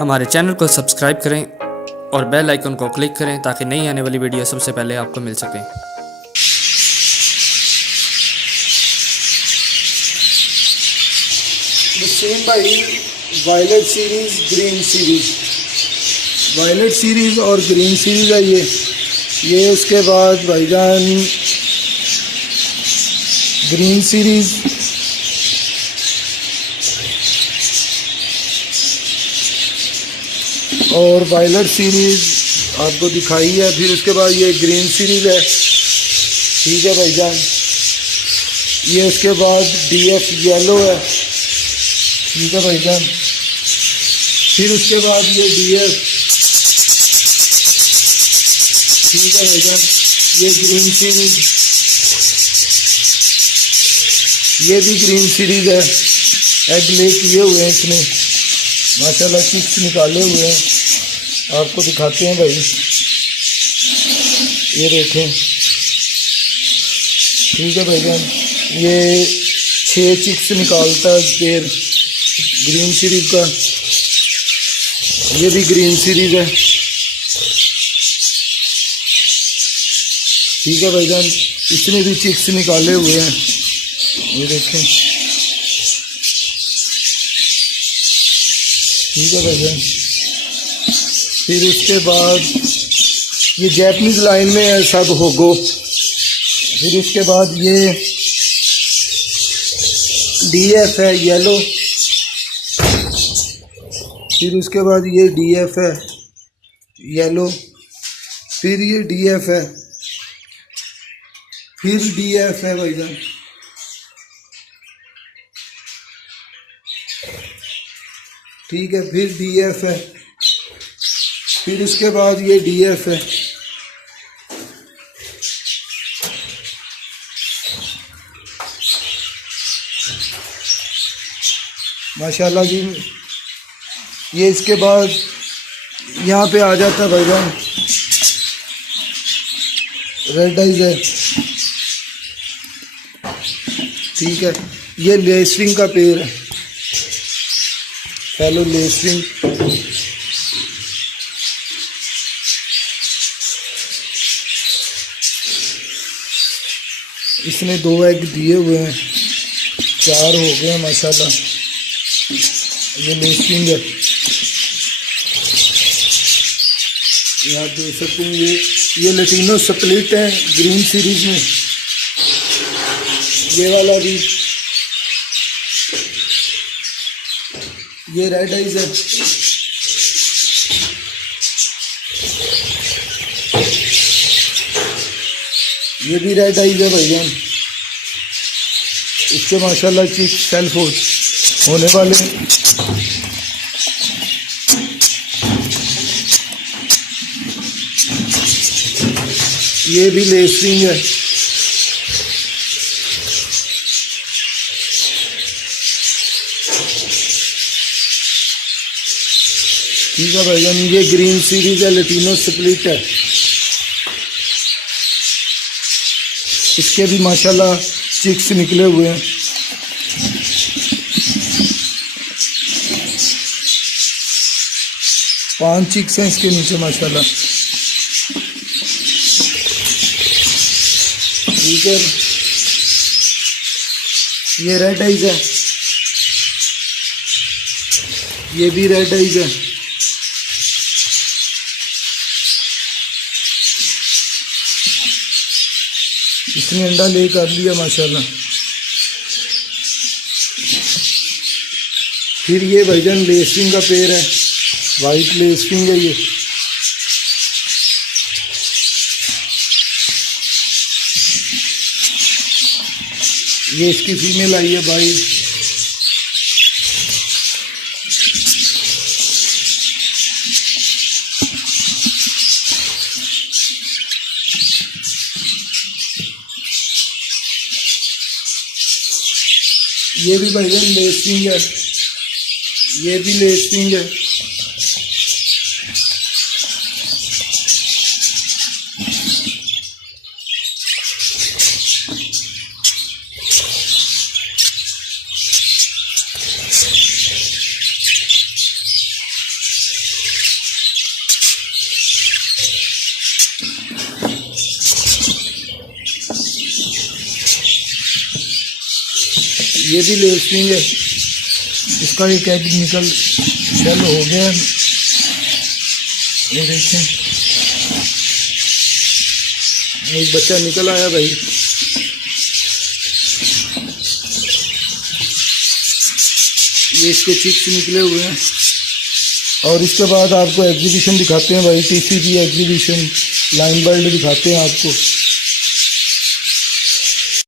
हमारे चैनल को सब्सक्राइब करें और बेल आइकन को क्लिक करें ताकि नई आने वाली वीडियो सबसे पहले आपको मिल सके। सेम भाई violet series green series, violet series और ग्रीन सीरीज है ये उसके बाद भाईजान ग्रीन सीरीज और वायलेट सीरीज आपको दिखाई है। फिर उसके बाद ये ग्रीन सीरीज है, ठीक है भाईजान। ये उसके बाद डीएफ येलो है, ठीक है भाईजान। फिर उसके बाद ये डीएफ, ठीक है भाईजान। ये ग्रीन सीरीज, ये भी ग्रीन सीरीज है। एग ले किए हुए हैं इसने, माशाल्लाह चिक्स निकाले हुए हैं, आपको दिखाते हैं भाई। ये देखें, ठीक है भाईजान। ये 6 चिक्स निकालता है पेड़ ग्रीन सीरीज का। ये भी ग्रीन सीरीज है, ठीक है भाईजान। इसने भी चिक्स निकाले हुए हैं, ये देखें, ठीक है भाईजान। फिर उसके बाद ये जैपनीज लाइन में है सब होगो। फिर उसके बाद ये डीएफ है येलो। फिर उसके बाद ये डीएफ है येलो। फिर ये डीएफ है, फिर डीएफ है भाईजान, ठीक है। फिर डीएफ है, फिर उसके बाद ये डीएफ है, माशाल्लाह जी। ये इसके बाद यहाँ पे आ जाता है भाईजान रेड आइज है, ठीक है। ये लेसविंग का पेड़ है, हेलो लेसविंग। इसने 2 एग दिए हुए हैं, 4 हो गए हैं माशाल्लाह। ये लेसविंग है, यहाँ देख सकते हैं। ये लटीनो स्प्लिट है ग्रीन सीरीज में। ये वाला भी, ये रेड आइज है, ये भी रेड आइज है भाईजान। इसके माशाल्लाह चिक सेल्फ होने वाले हैं। ये भी लेसविंग है, ठीक है भाईजान। ये ग्रीन सीरीज है, लटीनो स्प्लिट है। इसके भी माशाल्लाह चिक्स निकले हुए हैं, पांच चिक्स हैं इसके नीचे माशाल्लाह, ठीक है। ये रेड आइज है, ये भी रेड आइज है, इसने अंडा ले कर लिया माशाल्लाह। फिर ये भाईजान लेसविंग का पेड़ है, वाइट लेसविंग है ये। ये इसकी फीमेल आई है भाई, ये भी भाईजान लेसविंग है, ये भी लेसविंग है। ये भी लेयर स्प्रिंग है, इसका एक एग निकल शेल हो गया। ये देखें एक बच्चा निकल आया भाई। ये इसके चिक्स निकले हुए हैं। और इसके बाद आपको एग्जीबिशन दिखाते हैं भाई, टीसीबी एग्जीबिशन लाइन बर्ड दिखाते हैं आपको।